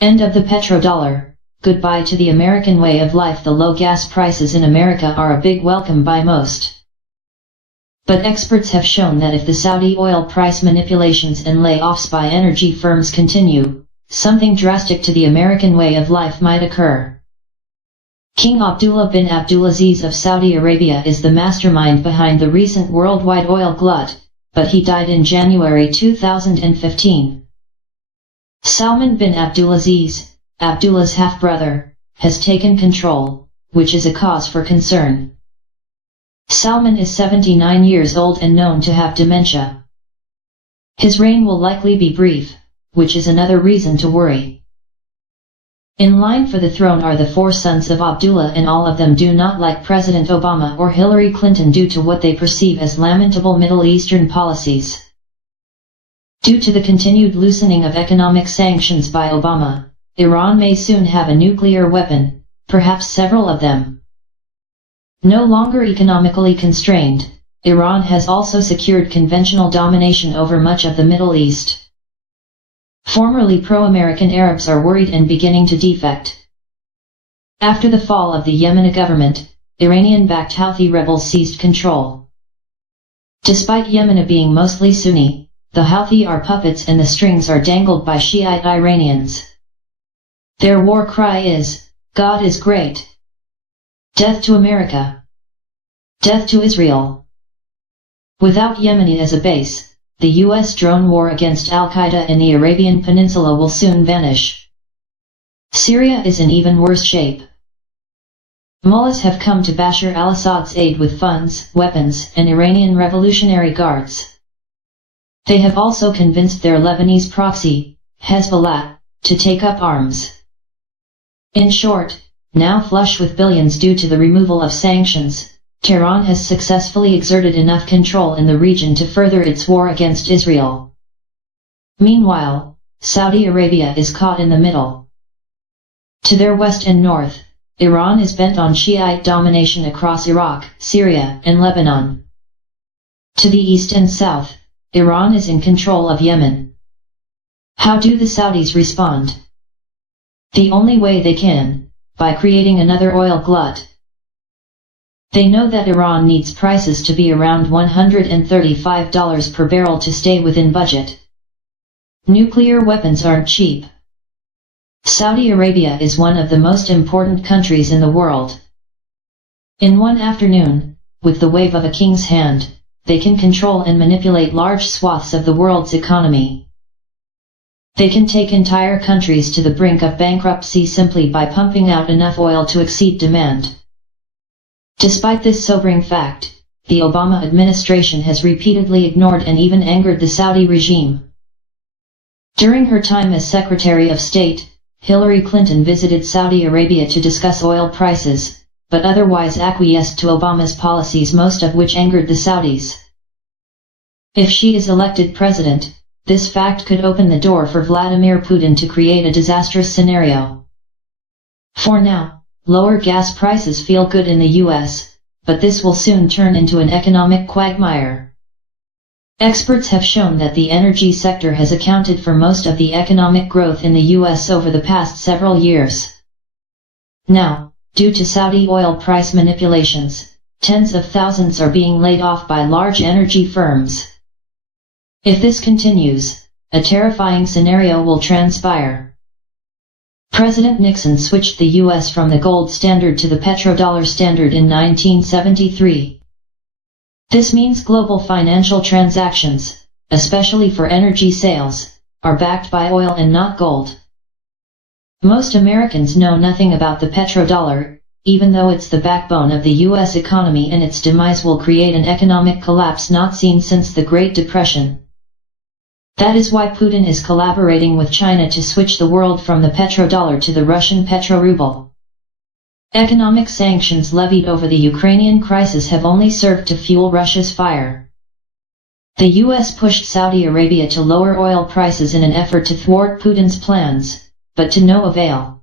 End of the petrodollar. Goodbye to the American way of life. The low gas prices in America are a big welcome by most. But experts have shown that if the Saudi oil price manipulations and layoffs by energy firms continue, something drastic to the American way of life might occur. King Abdullah bin Abdulaziz of Saudi Arabia is the mastermind behind the recent worldwide oil glut, but he died in January 2015. Salman bin Abdulaziz, Abdullah's half-brother, has taken control, which is a cause for concern. Salman is 79 years old and known to have dementia. His reign will likely be brief, which is another reason to worry. In line for the throne are the 4 sons of Abdullah, and all of them do not like President Obama or Hillary Clinton due to what they perceive as lamentable Middle Eastern policies. Due to the continued loosening of economic sanctions by Obama, Iran may soon have a nuclear weapon, perhaps several of them. No longer economically constrained, Iran has also secured conventional domination over much of the Middle East. Formerly pro-American Arabs are worried and beginning to defect. After the fall of the Yemeni government, Iranian-backed Houthi rebels seized control. Despite Yemeni being mostly Sunni, the Houthi are puppets and the strings are dangled by Shiite Iranians. Their war cry is, "God is great. Death to America. Death to Israel." Without Yemeni as a base, the U.S. drone war against Al-Qaeda in the Arabian Peninsula will soon vanish. Syria is in even worse shape. Mullahs have come to Bashar al-Assad's aid with funds, weapons, and Iranian Revolutionary Guards. They have also convinced their Lebanese proxy, Hezbollah, to take up arms. In short, now flush with billions due to the removal of sanctions, Tehran has successfully exerted enough control in the region to further its war against Israel. Meanwhile, Saudi Arabia is caught in the middle. To their west and north, Iran is bent on Shiite domination across Iraq, Syria, and Lebanon. To the east and south, Iran is in control of Yemen. How do the Saudis respond? The only way they can, by creating another oil glut. They know that Iran needs prices to be around $135 per barrel to stay within budget. Nuclear weapons aren't cheap. Saudi Arabia is one of the most important countries in the world. In one afternoon, with the wave of a king's hand, they can control and manipulate large swaths of the world's economy. They can take entire countries to the brink of bankruptcy simply by pumping out enough oil to exceed demand. Despite this sobering fact, the Obama administration has repeatedly ignored and even angered the Saudi regime. During her time as Secretary of State, Hillary Clinton visited Saudi Arabia to discuss oil prices, but otherwise acquiesced to Obama's policies, most of which angered the Saudis. If she is elected president, this fact could open the door for Vladimir Putin to create a disastrous scenario. For now, lower gas prices feel good in the U.S., but this will soon turn into an economic quagmire. Experts have shown that the energy sector has accounted for most of the economic growth in the U.S. over the past several years. Now, due to Saudi oil price manipulations, tens of thousands are being laid off by large energy firms. If this continues, a terrifying scenario will transpire. President Nixon switched the U.S. from the gold standard to the petrodollar standard in 1973. This means global financial transactions, especially for energy sales, are backed by oil and not gold. Most Americans know nothing about the petrodollar, even though it's the backbone of the U.S. economy, and its demise will create an economic collapse not seen since the Great Depression. That is why Putin is collaborating with China to switch the world from the petrodollar to the Russian petroruble. Economic sanctions levied over the Ukrainian crisis have only served to fuel Russia's fire. The U.S. pushed Saudi Arabia to lower oil prices in an effort to thwart Putin's plans, but to no avail.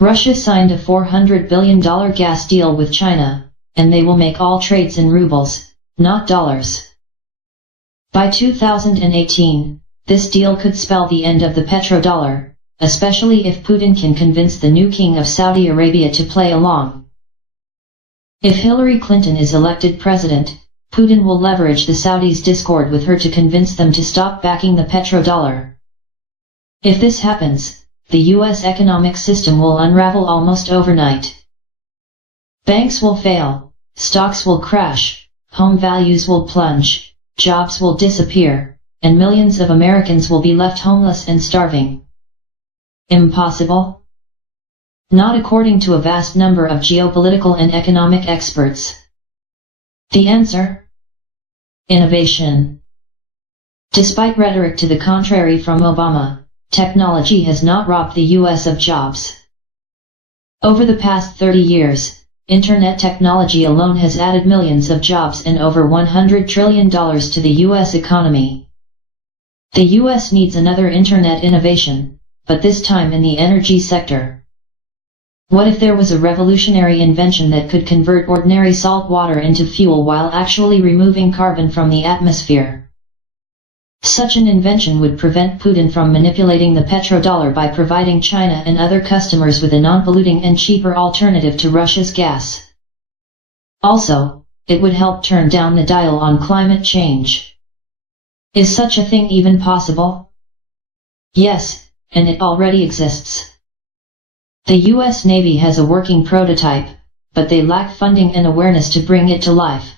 Russia signed a $400 billion gas deal with China, and they will make all trades in rubles, not dollars. By 2018, this deal could spell the end of the petrodollar, especially if Putin can convince the new king of Saudi Arabia to play along. If Hillary Clinton is elected president, Putin will leverage the Saudis' discord with her to convince them to stop backing the petrodollar. If this happens, the US economic system will unravel almost overnight. Banks will fail, stocks will crash, home values will plunge, jobs will disappear, and millions of Americans will be left homeless and starving. Impossible? Not according to a vast number of geopolitical and economic experts. The answer? Innovation. Despite rhetoric to the contrary from Obama, technology has not robbed the US of jobs. Over the past 30 years, Internet technology alone has added millions of jobs and over $100 trillion to the US economy. The US needs another Internet innovation, but this time in the energy sector. What if there was a revolutionary invention that could convert ordinary salt water into fuel while actually removing carbon from the atmosphere? Such an invention would prevent Putin from manipulating the petrodollar by providing China and other customers with a non-polluting and cheaper alternative to Russia's gas. Also, it would help turn down the dial on climate change. Is such a thing even possible? Yes, and it already exists. The US Navy has a working prototype, but they lack funding and awareness to bring it to life.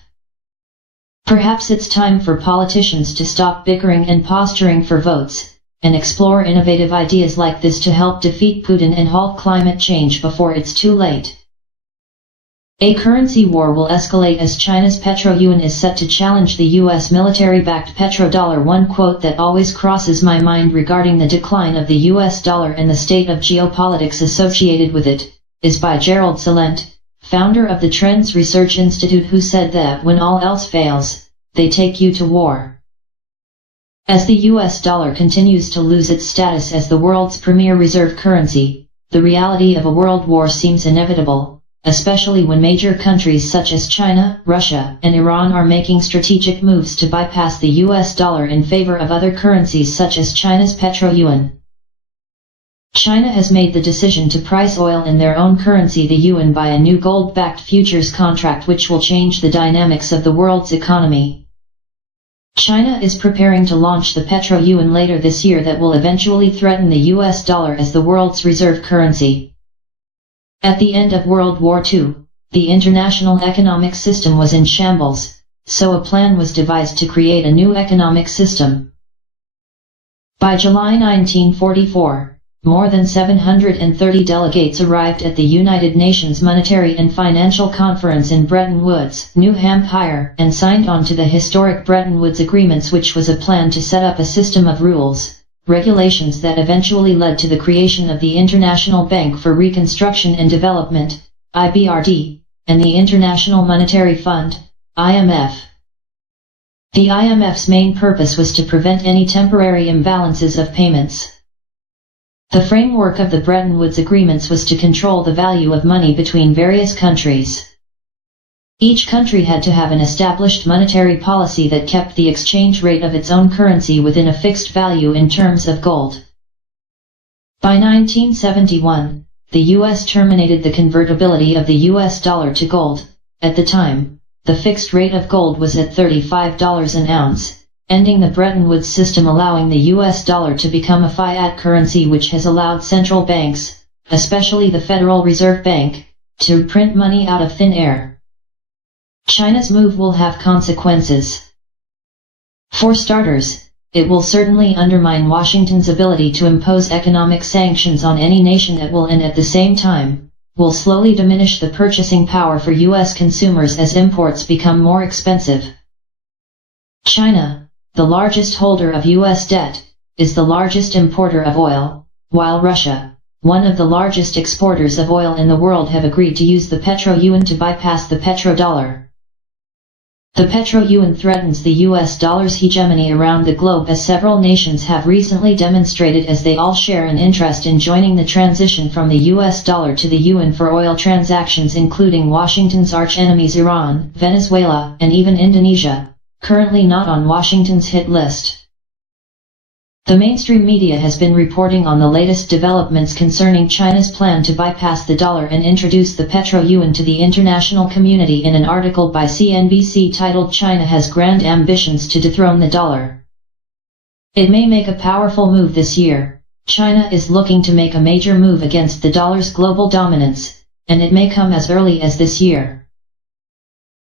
Perhaps it's time for politicians to stop bickering and posturing for votes, and explore innovative ideas like this to help defeat Putin and halt climate change before it's too late. A currency war will escalate as China's petro-yuan is set to challenge the US military-backed petrodollar. One quote that always crosses my mind regarding the decline of the US dollar and the state of geopolitics associated with it, is by Gerald Celent, founder of the Trends Research Institute, who said that when all else fails, they take you to war. As the US dollar continues to lose its status as the world's premier reserve currency, the reality of a world war seems inevitable, especially when major countries such as China, Russia, and Iran are making strategic moves to bypass the US dollar in favor of other currencies such as China's petro-yuan. China has made the decision to price oil in their own currency, the yuan, by a new gold-backed futures contract which will change the dynamics of the world's economy. China is preparing to launch the petro-yuan later this year that will eventually threaten the US dollar as the world's reserve currency. At the end of World War II, the international economic system was in shambles, so a plan was devised to create a new economic system. By July 1944, more than 730 delegates arrived at the United Nations Monetary and Financial Conference in Bretton Woods, New Hampshire, and signed on to the historic Bretton Woods Agreements, which was a plan to set up a system of rules, regulations that eventually led to the creation of the International Bank for Reconstruction and Development, IBRD, and the International Monetary Fund, IMF. The IMF's main purpose was to prevent any temporary imbalances of payments. The framework of the Bretton Woods Agreements was to control the value of money between various countries. Each country had to have an established monetary policy that kept the exchange rate of its own currency within a fixed value in terms of gold. By 1971, the US terminated the convertibility of the US dollar to gold. At the time, the fixed rate of gold was at $35 an ounce, ending the Bretton Woods system, allowing the US dollar to become a fiat currency, which has allowed central banks, especially the Federal Reserve Bank, to print money out of thin air. China's move will have consequences. For starters, it will certainly undermine Washington's ability to impose economic sanctions on any nation that will, and at the same time, will slowly diminish the purchasing power for US consumers as imports become more expensive. China, the largest holder of US debt, is the largest importer of oil, while Russia, one of the largest exporters of oil in the world, have agreed to use the petro-yuan to bypass the petrodollar. The petro-yuan threatens the US dollar's hegemony around the globe, as several nations have recently demonstrated, as they all share an interest in joining the transition from the US dollar to the yuan for oil transactions, including Washington's arch-enemies Iran, Venezuela, and even Indonesia, currently not on Washington's hit list. The mainstream media has been reporting on the latest developments concerning China's plan to bypass the dollar and introduce the petro-yuan to the international community in an article by CNBC titled "China Has Grand Ambitions to Dethrone the Dollar." It may make a powerful move this year. China is looking to make a major move against the dollar's global dominance, and it may come as early as this year.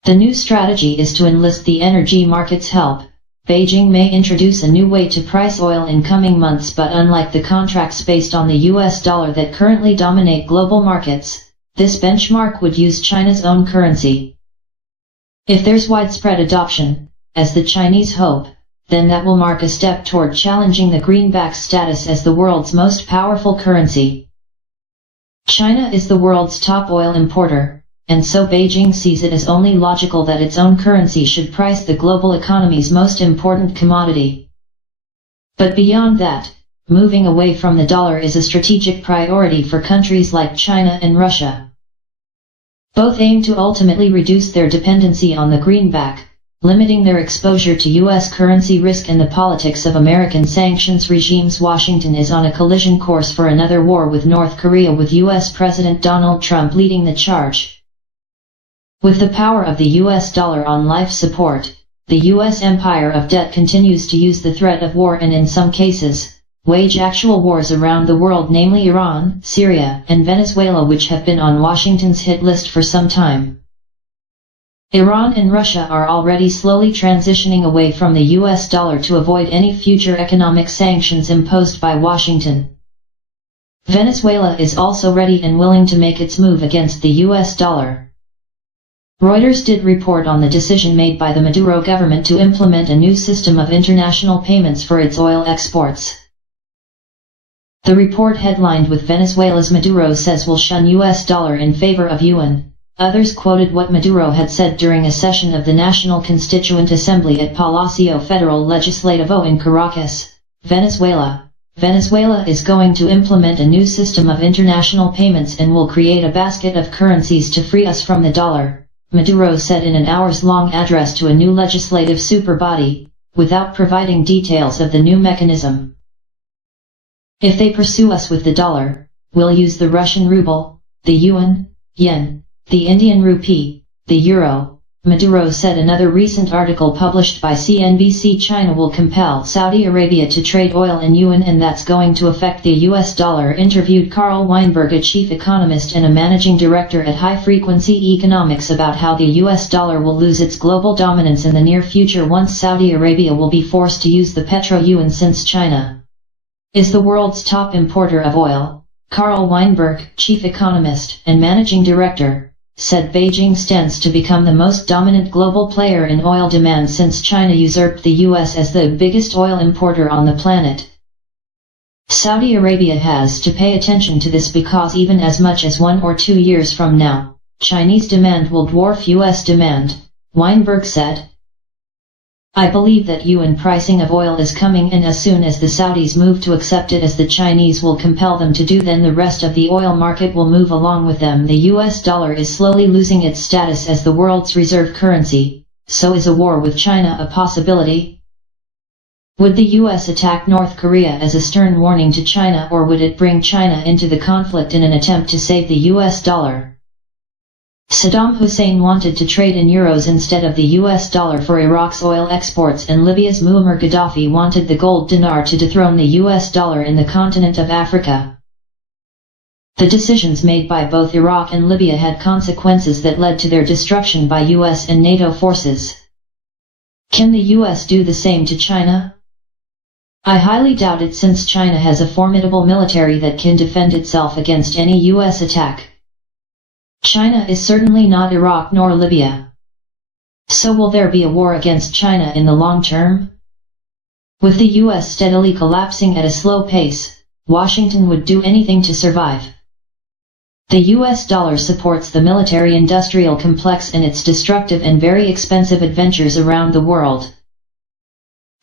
The new strategy is to enlist the energy market's help. Beijing may introduce a new way to price oil in coming months, but unlike the contracts based on the US dollar that currently dominate global markets, this benchmark would use China's own currency. If there's widespread adoption, as the Chinese hope, then that will mark a step toward challenging the greenback's status as the world's most powerful currency. China is the world's top oil importer, and so Beijing sees it as only logical that its own currency should price the global economy's most important commodity. But beyond that, moving away from the dollar is a strategic priority for countries like China and Russia. Both aim to ultimately reduce their dependency on the greenback, limiting their exposure to U.S. currency risk and the politics of American sanctions regimes. Washington is on a collision course for another war with North Korea, with U.S. President Donald Trump leading the charge. With the power of the US dollar on life support, the US empire of debt continues to use the threat of war and in some cases, wage actual wars around the world, namely Iran, Syria, and Venezuela, which have been on Washington's hit list for some time. Iran and Russia are already slowly transitioning away from the US dollar to avoid any future economic sanctions imposed by Washington. Venezuela is also ready and willing to make its move against the US dollar. Reuters did report on the decision made by the Maduro government to implement a new system of international payments for its oil exports. The report, headlined with "Venezuela's Maduro says will shun US dollar in favor of yuan," others quoted what Maduro had said during a session of the National Constituent Assembly at Palacio Federal Legislativo in Caracas, Venezuela. Venezuela is going to implement a new system of international payments and will create a basket of currencies to free us from the dollar, Maduro said in an hours-long address to a new legislative superbody, without providing details of the new mechanism. "If they pursue us with the dollar, we'll use the Russian ruble, the yuan, yen, the Indian rupee, the euro," Maduro said. Another recent article published by CNBC: "China will compel Saudi Arabia to trade oil in yuan, and that's going to affect the US dollar." Interviewed Carl Weinberg, a chief economist and a managing director at High Frequency Economics, about how the US dollar will lose its global dominance in the near future once Saudi Arabia will be forced to use the petro-yuan, since China is the world's top importer of oil. Carl Weinberg, chief economist and managing director, said Beijing stands to become the most dominant global player in oil demand since China usurped the US as the biggest oil importer on the planet. Saudi Arabia has to pay attention to this, because even as much as 1 or 2 years from now, Chinese demand will dwarf US demand, Weinberg said. "I believe that yuan pricing of oil is coming, and as soon as the Saudis move to accept it, as the Chinese will compel them to do, then the rest of the oil market will move along with them." The US dollar is slowly losing its status as the world's reserve currency. So is a war with China a possibility? Would the US attack North Korea as a stern warning to China, or would it bring China into the conflict in an attempt to save the US dollar? Saddam Hussein wanted to trade in euros instead of the US dollar for Iraq's oil exports, and Libya's Muammar Gaddafi wanted the gold dinar to dethrone the US dollar in the continent of Africa. The decisions made by both Iraq and Libya had consequences that led to their destruction by US and NATO forces. Can the US do the same to China? I highly doubt it, since China has a formidable military that can defend itself against any US attack. China is certainly not Iraq nor Libya. So will there be a war against China in the long term? With the US steadily collapsing at a slow pace, Washington would do anything to survive. The US dollar supports the military-industrial complex and its destructive and very expensive adventures around the world.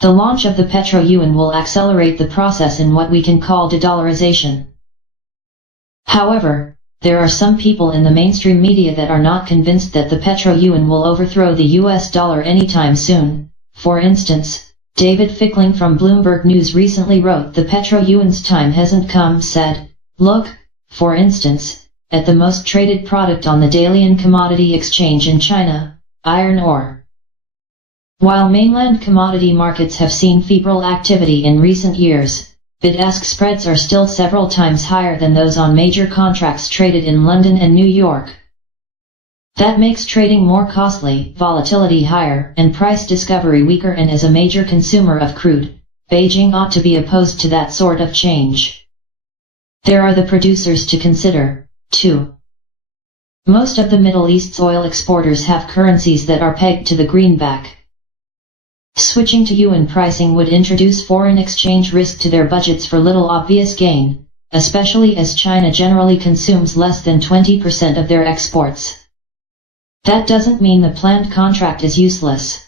The launch of the petro-yuan will accelerate the process in what we can call de-dollarization. However, there are some people in the mainstream media that are not convinced that the petro-yuan will overthrow the US dollar anytime soon. For instance, David Fickling from Bloomberg News recently wrote the petro-yuan's time hasn't come, said, "Look, for instance, at the most traded product on the Dalian Commodity Exchange in China, iron ore. While mainland commodity markets have seen febrile activity in recent years, bid-ask spreads are still several times higher than those on major contracts traded in London and New York. That makes trading more costly, volatility higher, and price discovery weaker, and as a major consumer of crude, Beijing ought to be opposed to that sort of change. There are the producers to consider, too. Most of the Middle East's oil exporters have currencies that are pegged to the greenback. Switching to yuan pricing would introduce foreign exchange risk to their budgets for little obvious gain, especially as China generally consumes less than 20% of their exports. That doesn't mean the planned contract is useless.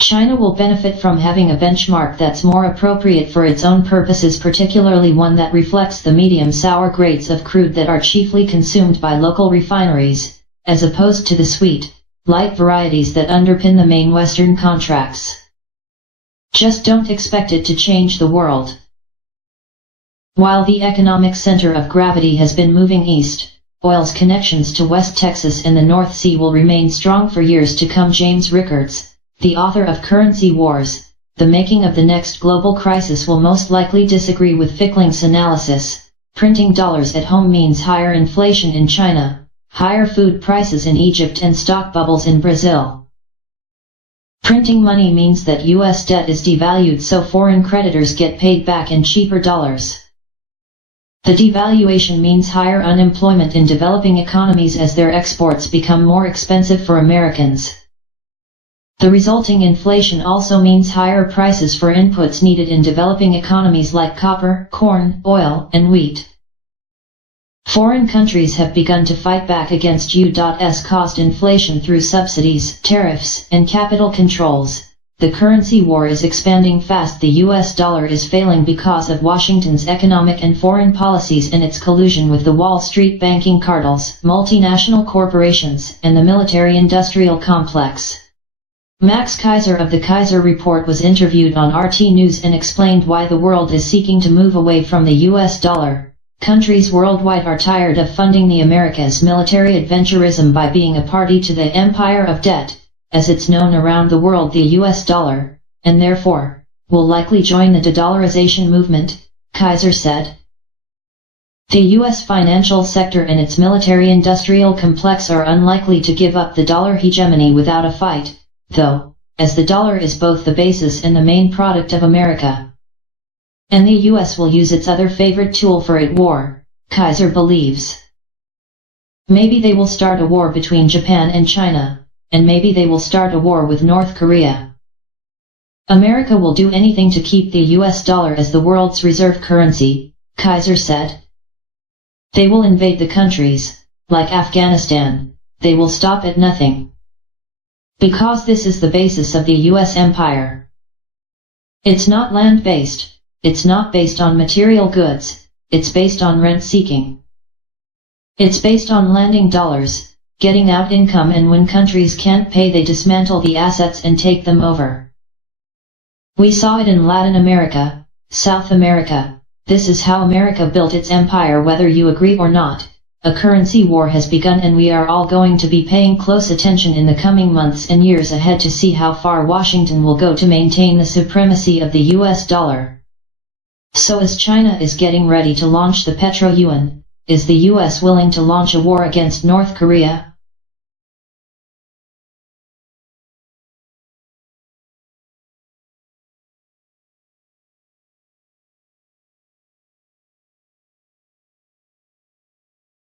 China will benefit from having a benchmark that's more appropriate for its own purposes, particularly one that reflects the medium-sour grades of crude that are chiefly consumed by local refineries, as opposed to the sweet, light varieties that underpin the main Western contracts. Just don't expect it to change the world. While the economic center of gravity has been moving east, oil's connections to West Texas and the North Sea will remain strong for years to come. James Rickards, the author of Currency Wars, The Making of the Next Global Crisis, will most likely disagree with Fickling's analysis. Printing dollars at home means higher inflation in China, higher food prices in Egypt, and stock bubbles in Brazil. Printing money means that U.S. debt is devalued so foreign creditors get paid back in cheaper dollars. The devaluation means higher unemployment in developing economies as their exports become more expensive for Americans. The resulting inflation also means higher prices for inputs needed in developing economies like copper, corn, oil, and wheat. Foreign countries have begun to fight back against U.S. caused inflation through subsidies, tariffs, and capital controls. The currency war is expanding fast. The US dollar is failing because of Washington's economic and foreign policies and its collusion with the Wall Street banking cartels, multinational corporations, and the military-industrial complex. Max Kaiser of the Kaiser Report was interviewed on RT News and explained why the world is seeking to move away from the US dollar. Countries worldwide are tired of funding the Americas' military adventurism by being a party to the empire of debt, as it's known around the world, the US dollar, and therefore, will likely join the de-dollarization movement, Kaiser said. The US financial sector and its military-industrial complex are unlikely to give up the dollar hegemony without a fight, though, as the dollar is both the basis and the main product of America. And the US will use its other favorite tool for it, war, Kaiser believes. Maybe they will start a war between Japan and China, and maybe they will start a war with North Korea. America will do anything to keep the US dollar as the world's reserve currency, Kaiser said. They will invade the countries, like Afghanistan. They will stop at nothing. Because this is the basis of the US empire. It's not land-based, it's not based on material goods, it's based on rent-seeking. It's based on landing dollars, getting out income, and when countries can't pay they dismantle the assets and take them over. We saw it in Latin America, South America. This is how America built its empire, whether you agree or not. A currency war has begun, and we are all going to be paying close attention in the coming months and years ahead to see how far Washington will go to maintain the supremacy of the US dollar. So as China is getting ready to launch the petro-yuan, is the US willing to launch a war against North Korea?